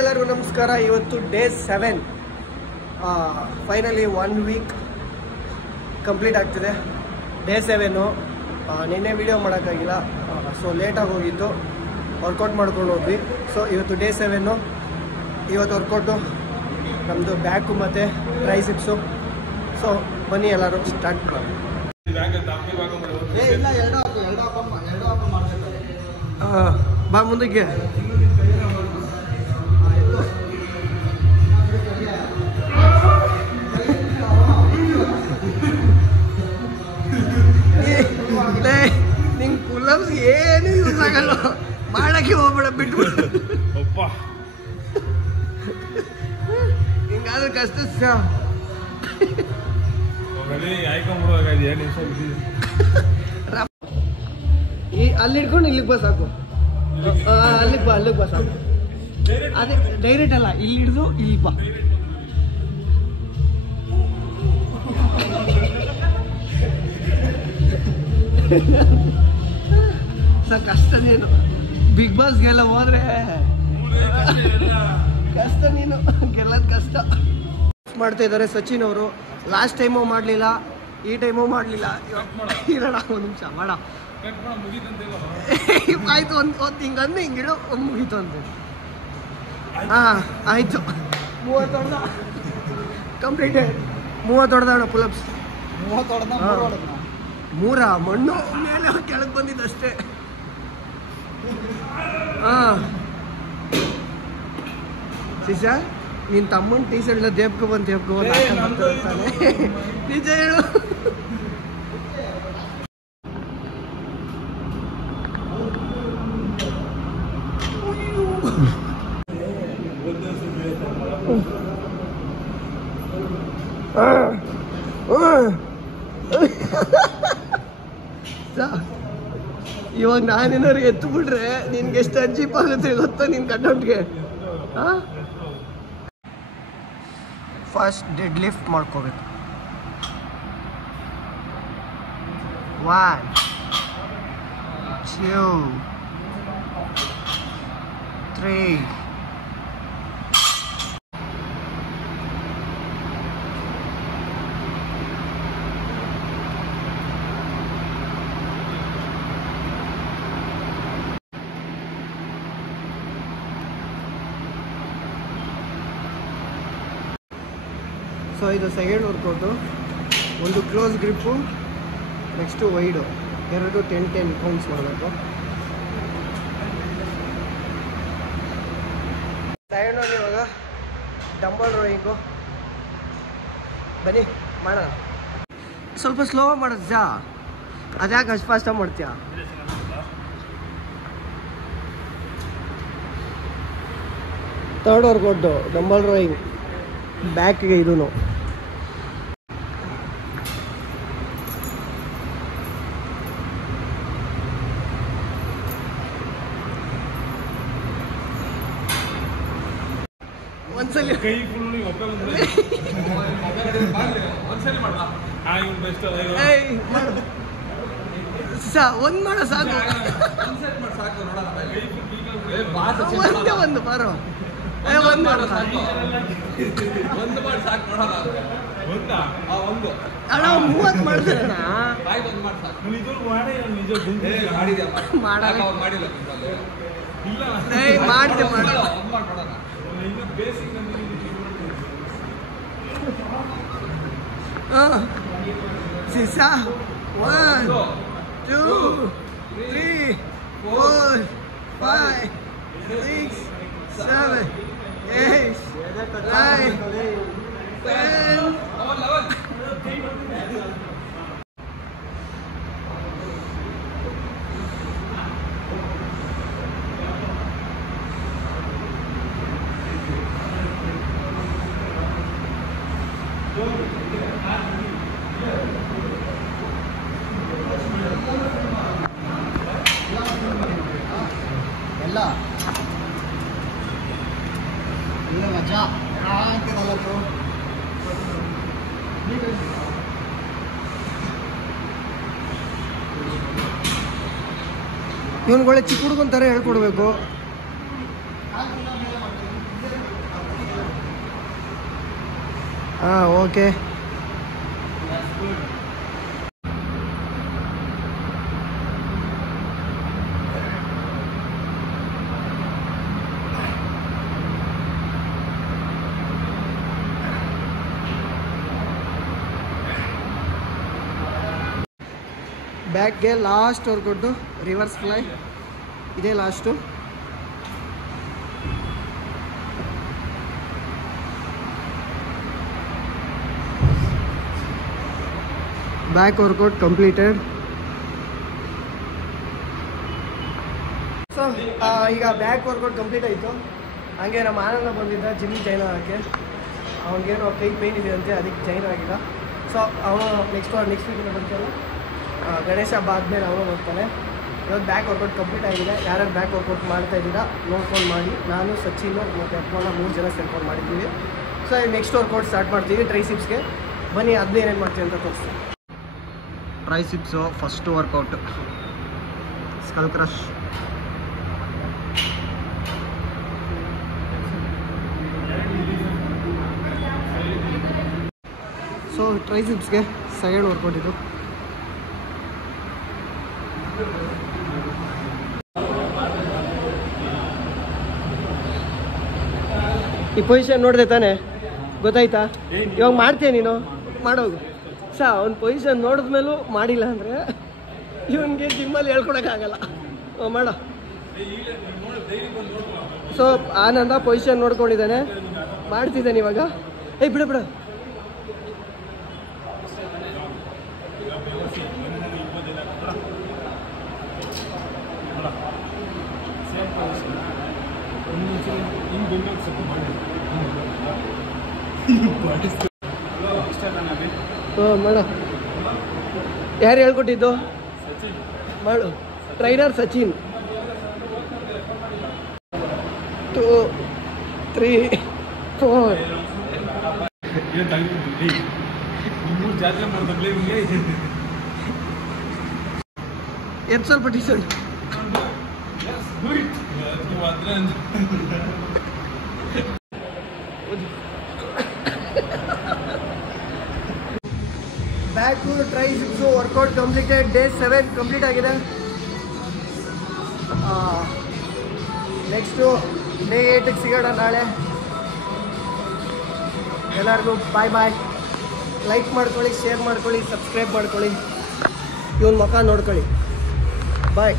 ಎಲ್ಲರಿಗೂ ನಮಸ್ಕಾರ. ಇವತ್ತು ಡೇ 7. ಫೈನಲಿ 1 ವೀಕ್ ಕಂಪ್ಲೀಟ್ ಆಗ್ತಿದೆ. ಡೇ 7. ನಿನ್ನೆ ವಿಡಿಯೋ ಮಾಡೋಕ್ಕಾಗಿಲ್ಲ, ಸೊ ಲೇಟಾಗಿ ಹೋಗಿತ್ತು. ವರ್ಕೌಟ್ ಮಾಡ್ಕೊಂಡು ಹೋದ್ವಿ. ಸೊ ಇವತ್ತು ಡೇ 7. ಇವತ್ತು ವರ್ಕೌಟು ನಮ್ಮದು ಬ್ಯಾಕು ಮತ್ತು ಟ್ರೈಸಿಪ್ಸು. ಸೊ ಬನ್ನಿ ಎಲ್ಲರೂ ಸ್ಟಾರ್ಟ್ ಮಾಡಿ. ಬಾ ಮುಂದಕ್ಕೆ. ನಿಂಗೆ ಪುಲಮ್ಸ್ ಏನು ಯೂಸ್ ಆಗಲ್ಲ, ಮಾಡಕ್ಕೆ ಹೋಗ್ಬೇಡ, ಬಿಟ್ಬಿಡು. ಹಿಂಗಾದ್ರೆ ಕಷ್ಟ. ಅಲ್ಲಿ ಹಿಡ್ಕೊಂಡು ಇಲ್ಲಿಗೆ ಬಸ್ ಸಾಕು. ಅಲ್ಲಿಗೆ ಬಸ್ ಸಾಕು. ಅದೇ ಡೈರೆಕ್ಟ್ ಅಲ್ಲ, ಇಲ್ಲಿ ಹಿಡಿದು ಇಲ್ಲಿ ಬಾ. ಕಷ್ಟ ನೀನು ಬಿಗ್ ಬಾಸ್ಗೆಲ್ಲ ಹೋದ್ರೆ ಕಷ್ಟ, ನೀನು ಗೆಲ್ಲೋದು ಕಷ್ಟ. ಮಾಡ್ತಾ ಇದ್ದಾರೆ ಸಚಿನ್ ಅವರು. ಲಾಸ್ಟ್ ಟೈಮು ಮಾಡಲಿಲ್ಲ, ಈ ಟೈಮು ಮಾಡಲಿಲ್ಲ. ಇರೋಣ ಒಂದು ನಿಮಿಷ ಮಾಡ. ಆಯ್ತು, ಒಂದು ಹಿಂಗಂದು ಹಿಂಗಿಡು, ಮುಗೀತು ಅಂತ. ಹಾಂ ಆಯಿತು. 30 ಹೊಡೆದ ಕಂಪ್ಲೀಟೆಡ್. 30 ಹೊಡೆದ ಪುಲಪ್ಸ್. 3 ಮಣ್ಣು ಮೇಲೆ ಕೆಳಗೆ ಬಂದಿದ್ದಷ್ಟೇ. ಹಾಂ ಶಿಶಾ, ನಿನ್ನ ತಮ್ಮನ ಟೀ ಶರ್ಟ್ ಎಲ್ಲ ದೇಬ್ಕೊಬಂದು ದೇಬ್ಕೊಬಂದು ನಿಜ ಹೇಳು. ಇವಾಗ ನಾನೇನಾದ್ರು ಎತ್ತು ಬಿಟ್ರೆ ನಿನ್ಗೆ ಎಷ್ಟು ಅರ್ಜಿಪ್ ಆಗುತ್ತೆ ಗೊತ್ತಾ ನಿನ್ ಕಟೌಟ್ಗೆ. ಫಸ್ಟ್ ಡೆಡ್ ಲಿಫ್ಟ್ ಮಾಡ್ಕೋಬೇಕು. 1 2 3 ಸೊ ಇದು ಸೆಕೆಂಡ್ ವರ್ಕೌಟು. ಒಂದು close grip, next wide, 2 10 counts ಮಾಡಬೇಕು. ಸೆಕೆಂಡ್ ಒನ್ ಇವಾಗ ಡಂಬಲ್ ರೋಯಿಂಗು. ಬನ್ನಿ ಮಾಡೋಣ. ಸ್ವಲ್ಪ ಸ್ಲೋ ಮಾಡೋದು ಜಾ, ಅದ್ಯಾಕೆ ಅಷ್ಟು ಫಾಸ್ಟಾಗಿ ಮಾಡ್ತೀಯ? ಥರ್ಡ್ ವರ್ಕೌಟು ಡಂಬಲ್ ರೋಯಿಂಗ್, ಬ್ಯಾಕ್ಗೆ ಇದೂ. ಒಂದ್ಸಲಿ ಕೈ ಫುಲ್ ಒಂದ್ ಮಾಡೋ ಸಾಕು. ಒಂದೇ ಒಂದು ಬಾರೋ, ಅಣ್ಣ 30 ಮಾಡ್ತಾರಣ್ಣ. ಮಾಡಿದೆ ಶಿಶಾ. 1 2 3 4 5 6 7 8 9 10 ಎಲ್ಲ ಮಜಾ. ಇವನ್ಗೊಳ್ಳೆ ಚಿಕ್ಕ ಹುಡುಗನ ಥರ ಹೇಳ್ಕೊಡ್ಬೇಕು. ಹಾಂ ಓಕೆ. ಬ್ಯಾಕ್ಗೆ ಲಾಸ್ಟ್ ವರ್ಕೌಟು ರಿವರ್ಸ್ ಫ್ಲೈ, ಇದೇ last. Back workout completed. So ಈಗ ಬ್ಯಾಕ್ ವರ್ಕೌಟ್ ಕಂಪ್ಲೀಟ್ ಆಯಿತು. ಹಾಗೆ ನಮ್ಮ ಆನಂದ ಬಂದಿದ್ದ ಜಿಮ್ ಜಾಯ್ನ್ ಆಗೋಕ್ಕೆ. ಅವ್ನಿಗೇನು ಕೈ ಪೇಯ್ನ್ ಇದೆ ಅಂತೆ, ಅದಕ್ಕೆ ಜಾಯ್ನ್ ಆಗಿಲ್ಲ. ಸೊ ಅವನು ನೆಕ್ಸ್ಟ್ ವೀಕಿಂದ ಬರ್ತಾನೆ. ಗಣೇಶ ಹಬ್ಬ ಆದಮೇಲೆ ಅವನು ಬರ್ತಾನೆ. ಇವತ್ತು ಬ್ಯಾಕ್ ವರ್ಕೌಟ್ ಕಂಪ್ಲೀಟ್ ಆಗಿದೆ. ಯಾರ್ಯಾರು ಬ್ಯಾಕ್ ವರ್ಕೌಟ್ ಮಾಡ್ತಾ ಇದ್ದೀರಾ ನೋಡ್ಕೊಂಡು ಮಾಡಿ. ನಾನು ಸಚಿನ್ ಮತ್ತು ಅಪ್ಪನ 3 ಜನ ಸೇರ್ಕೊಂಡು ಮಾಡಿದ್ದೀವಿ. ಸೊ ನೆಕ್ಸ್ಟ್ ವರ್ಕೌಟ್ ಸ್ಟಾರ್ಟ್ ಮಾಡ್ತೀವಿ ಟ್ರೈಸಿಪ್ಸ್ಗೆ. ಬನ್ನಿ ಅದನ್ನ ಏನೇನು ಮಾಡ್ತೀವಿ ಅಂತ ತೋರಿಸ್ತೀನಿ. Triceps first workout skull crush. So ಟ್ರೈಸಿಪ್ಸ್ಗೆ ಸೆಕೆಂಡ್ ವರ್ಕೌಟ್ ಇದು. ಈ ಪೊಸಿಷನ್ ನೋಡಿದೆ ತಾನೆ, ಗೊತ್ತಾಯ್ತಾ? ಇವಾಗ ಮಾಡ್ತೀಯ ನೀನು, ಮಾಡೋಗು. ಅವ್ನ ಪೊಸಿಷನ್ ನೋಡಿದ್ಮೇಲೂ ಮಾಡಿಲ್ಲ ಅಂದರೆ ಇವನಿಗೆ ಜಿಮ್ಮಲ್ಲಿ ಹೇಳ್ಕೊಡೋಕ್ಕಾಗಲ್ಲ. ಮಾಡ. ಸೊ ಆನಂದ ಪೊಸಿಷನ್ ನೋಡ್ಕೊಂಡಿದ್ದಾನೆ, ಮಾಡ್ತಿದ್ದಾನೆ ಇವಾಗ. ಬಿಡು ಬಿಡು. ಮಾಡು. ಯಾರು ಹೇಳ್ಕೊಟ್ಟಿದ್ದು? ಮಾಡು. ಟ್ರೈನರ್ ಸಚಿನ್. 2 3 4. ಸ್ವಲ್ಪ teaser. Back triceps workout completed. Day 7 complete ಆಗಿದೆ. ನೆಕ್ಸ್ಟು ಡೇ 8ಗೆ ಸಿಗೋಣ ನಾಳೆ. ಎಲ್ಲರಿಗೂ ಬಾಯ್ ಬಾಯ್. ಲೈಕ್ ಮಾಡ್ಕೊಳ್ಳಿ, ಶೇರ್ ಮಾಡ್ಕೊಳ್ಳಿ, ಸಬ್ಸ್ಕ್ರೈಬ್ ಮಾಡ್ಕೊಳ್ಳಿ. ಇವನ ಮುಖ ನೋಡ್ಕೊಳ್ಳಿ. ಬಾಯ್.